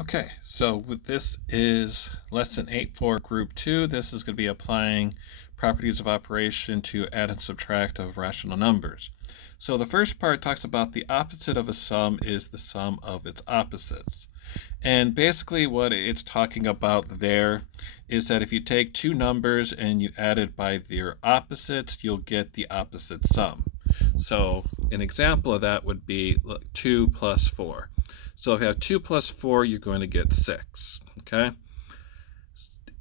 Okay, so this is lesson 8 for group 2. This is going to be applying properties of operation to add and subtract of rational numbers. So the first part talks about the opposite of a sum is the sum of its opposites. And basically what it's talking about there is that if you take two numbers and you add it by their opposites, you'll get the opposite sum. So an example of that would be 2 plus 4. So if you have 2 plus 4, you're going to get 6, okay?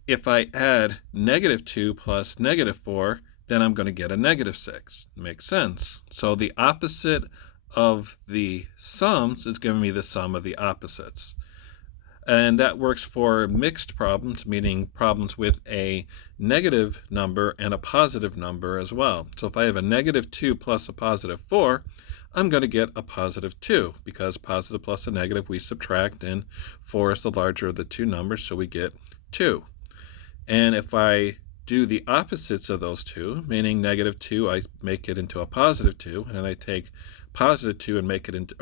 If I add negative 2 plus negative 4, then I'm going to get a negative 6. Makes sense. So the opposite of the sums is giving me the sum of the opposites. And that works for mixed problems, meaning problems with a negative number and a positive number as well. So if I have a negative 2 plus a positive 4, I'm going to get a positive 2 because positive plus a negative we subtract, and 4 is the larger of the two numbers, so we get 2. And if I do the opposites of those two, meaning negative 2, I make it into a positive 2, and then I take positive 2 and make it into,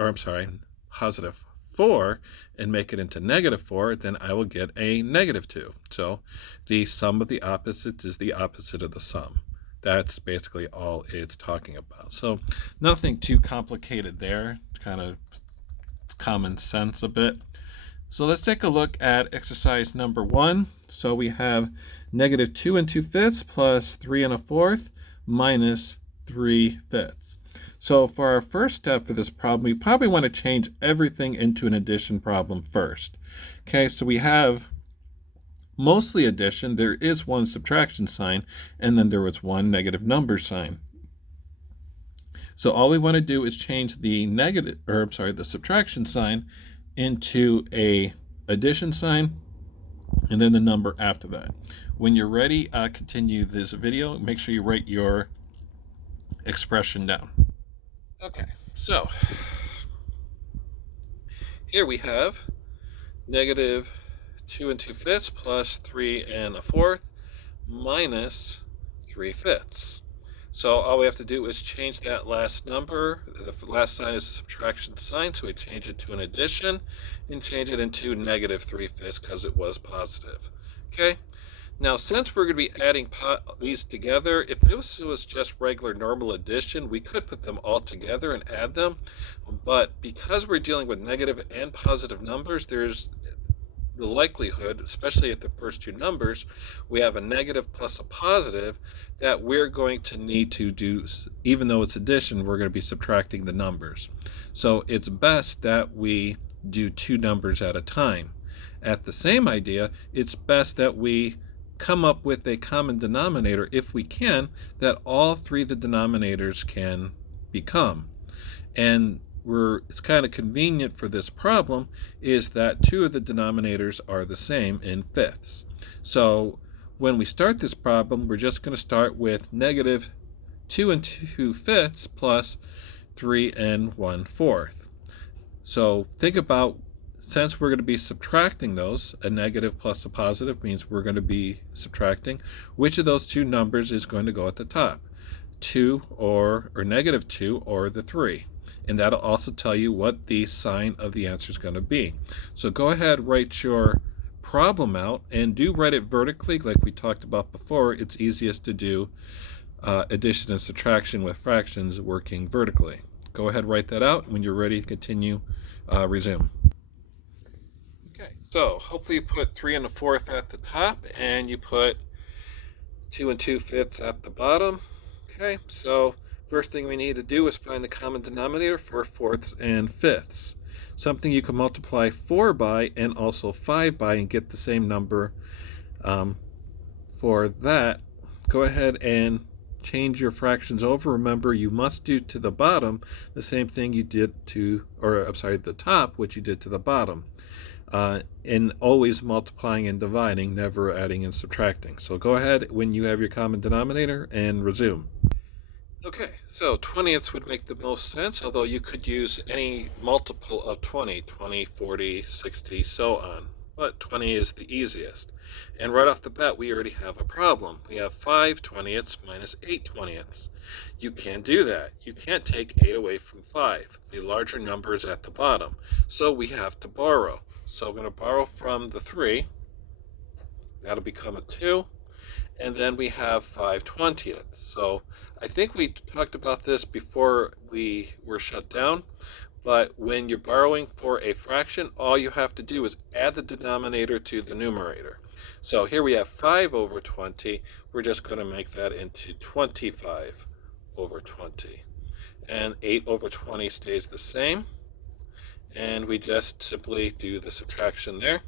positive 4 and make it into negative 4, then I will get a negative 2. So the sum of the opposites is the opposite of the sum. That's basically all it's talking about. So nothing too complicated there. It's kind of common sense a bit. So let's take a look at exercise number 1. So we have negative 2 2/5 plus 3 1/4 minus 3/5. So for our first step for this problem, we probably want to change everything into an addition problem first. Okay, so we have mostly addition. There is one subtraction sign, and then there was one negative number sign. So all we want to do is change the the subtraction sign into a addition sign, and then the number after that. When you're ready, continue this video. Make sure you write your expression down. Okay, so here we have negative 2 2/5 plus 3 1/4 minus 3/5. So all we have to do is change that last number. The last sign is a subtraction sign, so we change it to an addition and change it into negative 3/5 because it was positive. Okay? Now, since we're going to be adding these together, if this was just regular normal addition, we could put them all together and add them. But because we're dealing with negative and positive numbers, there's the likelihood, especially at the first two numbers, we have a negative plus a positive, that we're going to need to do, even though it's addition, we're going to be subtracting the numbers. So it's best that we do two numbers at a time. At the same idea, it's best that we come up with a common denominator, if we can, that all three of the denominators can become. And it's kind of convenient for this problem is that two of the denominators are the same in fifths. So when we start this problem, we're just going to start with negative 2 2/5 plus 3 1/4. So think about, since we're going to be subtracting those, a negative plus a positive means we're going to be subtracting, which of those two numbers is going to go at the top, 2 or negative 2 or the 3. And that'll also tell you what the sign of the answer is going to be. So go ahead, write your problem out, and do write it vertically like we talked about before. It's easiest to do addition and subtraction with fractions working vertically. Go ahead, write that out. When you're ready to continue, resume. Okay, so hopefully you put 3 1/4 at the top and you put 2 2/5 at the bottom. Okay, so first thing we need to do is find the common denominator for fourths and fifths. Something you can multiply 4 by and also 5 by and get the same number. For that, go ahead and change your fractions over. Remember, you must do to the bottom the same thing you did to, the top, which you did to the bottom. And always multiplying and dividing, never adding and subtracting. So go ahead when you have your common denominator and resume. Okay, so 20ths would make the most sense, although you could use any multiple of 20, 20, 40, 60, so on. But 20 is the easiest. And right off the bat, we already have a problem. We have 5 20ths minus 8 20ths. You can't do that. You can't take 8 away from 5. The larger number is at the bottom. So we have to borrow. So I'm going to borrow from the 3. That'll become a 2. And then we have 5/20. So I think we talked about this before we were shut down. But when you're borrowing for a fraction, all you have to do is add the denominator to the numerator. So here we have 5 over 20. We're just going to make that into 25 over 20. And 8 over 20 stays the same. And we just simply do the subtraction there.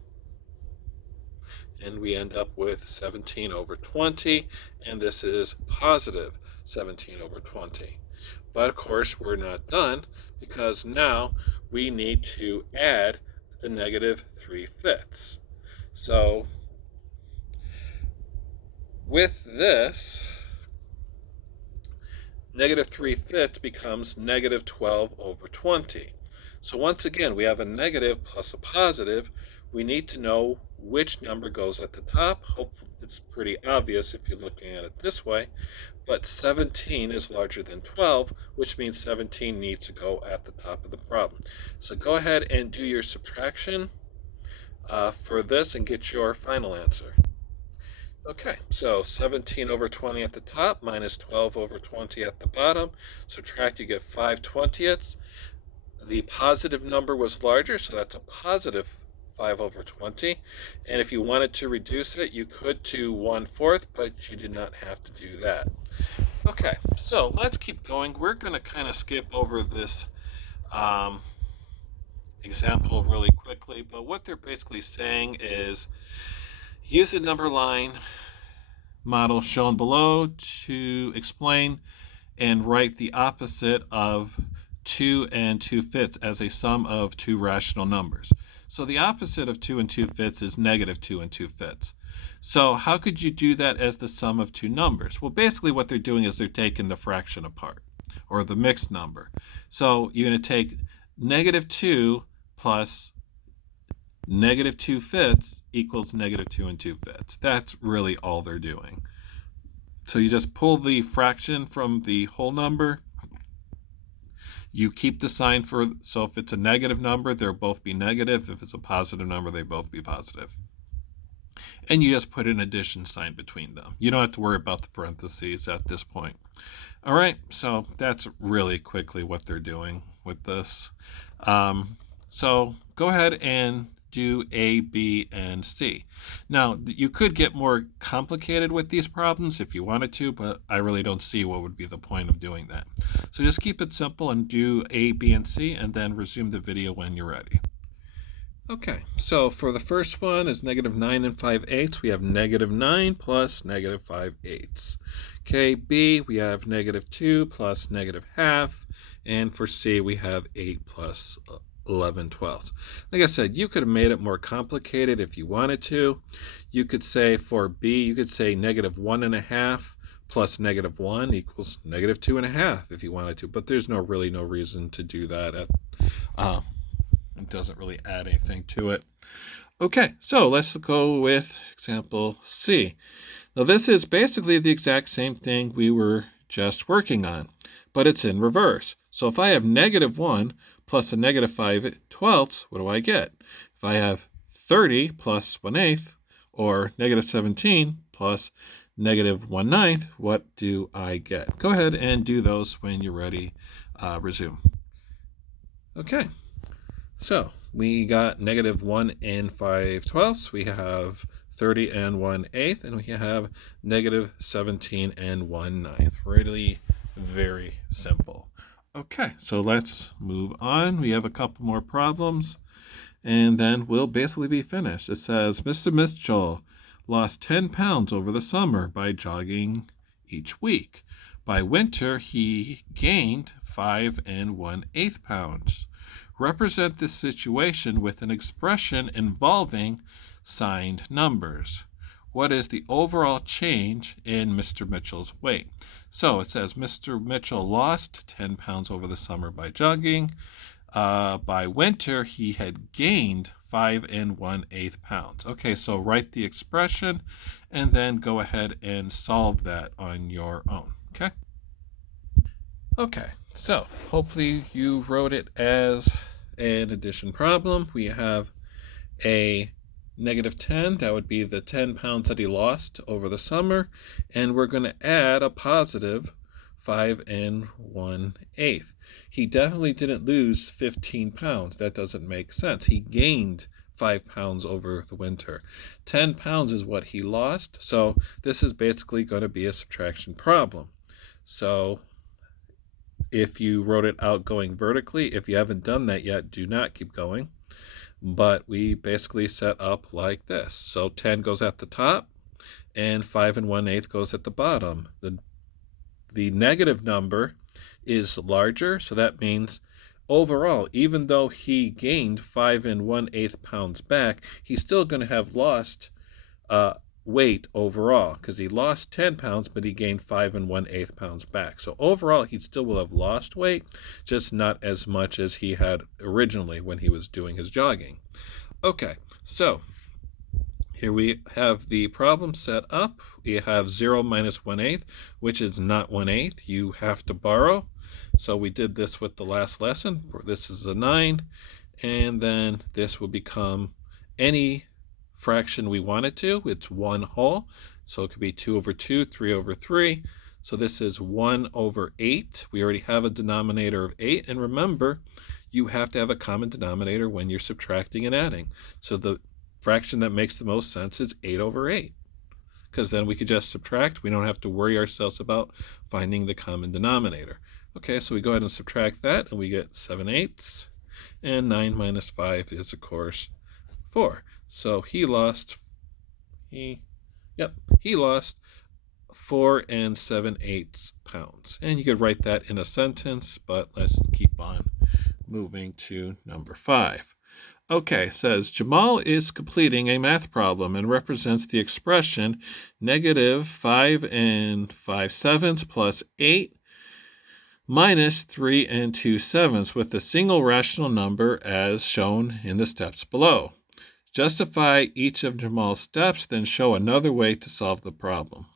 And we end up with 17 over 20. And this is positive 17 over 20. But of course, we're not done, because now we need to add the negative 3/5. So with this, negative 3/5 becomes negative 12 over 20. So once again, we have a negative plus a positive. We need to know which number goes at the top. Hopefully it's pretty obvious if you're looking at it this way. But 17 is larger than 12, which means 17 needs to go at the top of the problem. So go ahead and do your subtraction for this and get your final answer. Okay, so 17 over 20 at the top minus 12 over 20 at the bottom. Subtract, you get 5/20. The positive number was larger, so that's a positive 5 over 20. And if you wanted to reduce it, you could to 1/4, but you did not have to do that. Okay, so let's keep going. We're going to kind of skip over this example really quickly, but what they're basically saying is use the number line model shown below to explain and write the opposite of 2 and 2/5 as a sum of two rational numbers. So the opposite of 2 and 2/5 is negative 2 and 2/5. So how could you do that as the sum of two numbers? Well, basically what they're doing is they're taking the fraction apart, or the mixed number. So you're going to take negative 2 plus negative 2/5 equals negative 2 and 2/5. That's really all they're doing. So you just pull the fraction from the whole number. You keep the sign so if it's a negative number, they'll both be negative. If it's a positive number, they both be positive. And you just put an addition sign between them. You don't have to worry about the parentheses at this point. All right, so that's really quickly what they're doing with this. So go ahead and do A, B, and C. Now, you could get more complicated with these problems if you wanted to, but I really don't see what would be the point of doing that. So just keep it simple and do A, B, and C, and then resume the video when you're ready. Okay, so for the first one is negative 9 and 5/8. We have negative 9 plus negative 5/8. Okay, B, we have negative 2 plus negative half. And for C, we have 8 plus 11/12. Like I said, you could have made it more complicated if you wanted to. You could say for B, you could say negative 1.5 plus negative 1 equals negative 2.5 if you wanted to. But there's really no reason to do that. It doesn't really add anything to it. Okay, so let's go with example C. Now this is basically the exact same thing we were just working on, but it's in reverse. So if I have negative 1 plus a negative 5/12, what do I get? If I have 30 plus 1/8, or negative 17 plus negative 1/9, what do I get? Go ahead and do those when you're ready. Resume. Okay. So we got negative 1 and 5/12. We have 30 and 1/8, and we have negative 17 and 1/9. Really very simple. Okay, so let's move on. We have a couple more problems, and then we'll basically be finished. It says, Mr. Mitchell lost 10 pounds over the summer by jogging each week. By winter, he gained 5 and 1/8 pounds. Represent this situation with an expression involving signed numbers. What is the overall change in Mr. Mitchell's weight? So it says Mr. Mitchell lost 10 pounds over the summer by jogging. By winter, he had gained 5 and 1/8 pounds. Okay, so write the expression and then go ahead and solve that on your own. Okay? Okay, so hopefully you wrote it as an addition problem. We have a -10. That would be the 10 pounds that he lost over the summer. And we're going to add a positive 5 1/8. He definitely didn't lose 15 pounds. That doesn't make sense. He gained 5 pounds over the winter. 10 pounds is what he lost. So this is basically going to be a subtraction problem. So if you wrote it out going vertically, if you haven't done that yet, do not keep going. But we basically set up like this. So 10 goes at the top and 5 1/8 goes at the bottom. The negative number is larger, so that means overall, even though he gained 5 1/8 pounds back, he's still going to have lost weight overall, because he lost 10 pounds, but he gained 5 1/8 pounds back. So overall, he still will have lost weight, just not as much as he had originally when he was doing his jogging. Okay, so here we have the problem set up. We have 0 minus 1/8, which is not 1/8. You have to borrow. So we did this with the last lesson. This is a 9, and then this will become any fraction we want it to. It's 1 whole, so it could be 2 over 2, 3 over 3. So this is 1 over 8. We already have a denominator of 8, and remember, you have to have a common denominator when you're subtracting and adding. So the fraction that makes the most sense is 8 over 8, because then we could just subtract. We don't have to worry ourselves about finding the common denominator. Okay, so we go ahead and subtract that, and we get 7/8, and 9 minus 5 is, of course, 4. So he lost 4 7/8 pounds. And you could write that in a sentence, but let's keep on moving to number 5. Okay, says Jamal is completing a math problem and represents the expression -5 5/7 plus 8 minus 3 2/7 with a single rational number as shown in the steps below. Justify each of Jamal's steps, then show another way to solve the problem.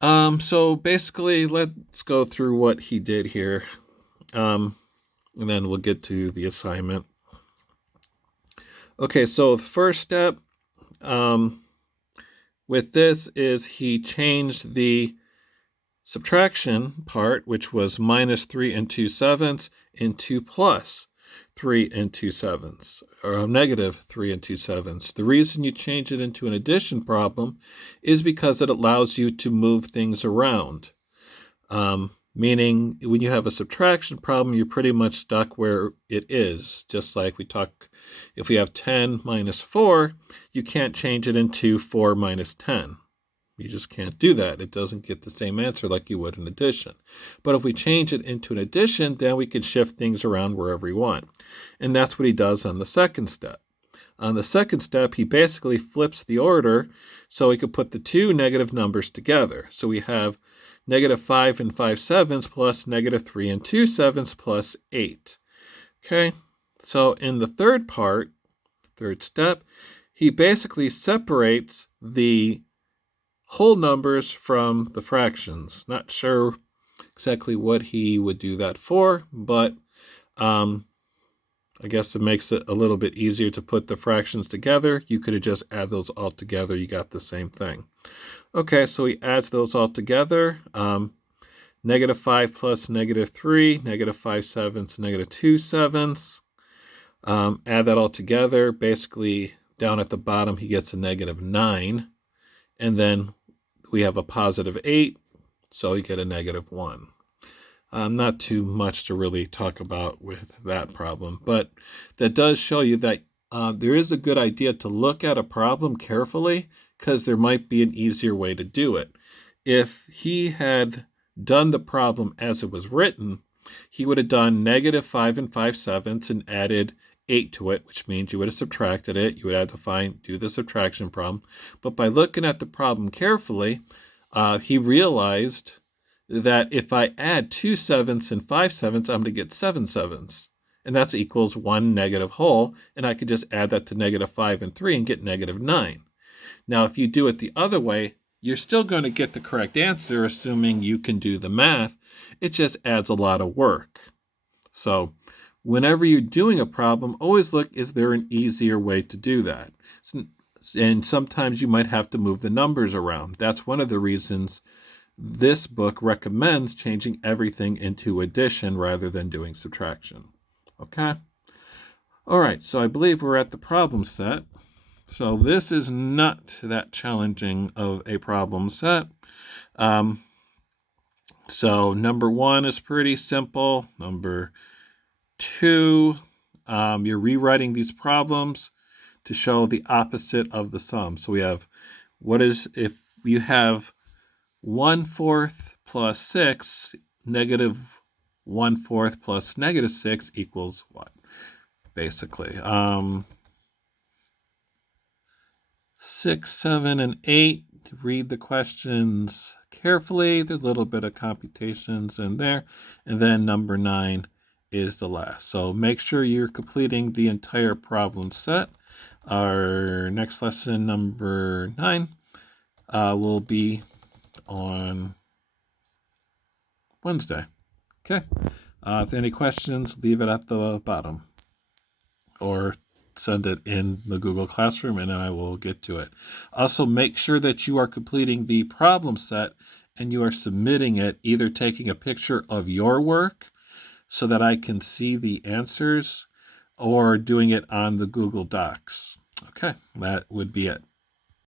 So basically, let's go through what he did here, and then we'll get to the assignment. Okay, so the first step with this is he changed the subtraction part, which was minus 3 2/7, into plus 3 2/7, or negative 3 2/7. The reason you change it into an addition problem is because it allows you to move things around. Meaning when you have a subtraction problem, you're pretty much stuck where it is. Just like if we have 10 minus 4, you can't change it into 4 minus 10. You just can't do that. It doesn't get the same answer like you would in addition. But if we change it into an addition, then we can shift things around wherever we want. And that's what he does on the second step. On the second step, he basically flips the order so he could put the two negative numbers together. So we have -5 5/7 plus -3 2/7 plus 8. Okay, so in the third step, he basically separates the whole numbers from the fractions. Not sure exactly what he would do that for, but I guess it makes it a little bit easier to put the fractions together. You could have just add those all together. You got the same thing. Okay, so he adds those all together. -5 plus -3, -5/7, -2/7. Add that all together. Basically, down at the bottom, he gets a -9. And then we have a positive 8, so you get a -1. Not too much to really talk about with that problem, but that does show you that there is a good idea to look at a problem carefully, because there might be an easier way to do it. If he had done the problem as it was written, he would have done -5 5/7 and added 8 to it, which means you would have subtracted it. You would have to do the subtraction problem. But by looking at the problem carefully, he realized that if I add 2/7 and 5/7, I'm going to get 7/7. And that's equals 1 negative whole. And I could just add that to -5 and 3 and get -9. Now, if you do it the other way, you're still going to get the correct answer, assuming you can do the math. It just adds a lot of work. So whenever you're doing a problem, always look, is there an easier way to do that? And sometimes you might have to move the numbers around. That's one of the reasons this book recommends changing everything into addition rather than doing subtraction. Okay? All right, so I believe we're at the problem set. So this is not that challenging of a problem set. So number 1 is pretty simple. Number 2, you're rewriting these problems to show the opposite of the sum. So we have, if you have 1/4 plus 6, negative 1/4 plus negative 6 equals what? Basically, 6, 7, and 8. Read the questions carefully. There's a little bit of computations in there. And then number 9 is the last. So make sure you're completing the entire problem set. Our next lesson, number 9, will be on Wednesday. Okay. If there are any questions, leave it at the bottom or send it in the Google Classroom and then I will get to it. Also, make sure that you are completing the problem set and you are submitting it, either taking a picture of your work so that I can see the answers or doing it on the Google Docs. Okay, that would be it.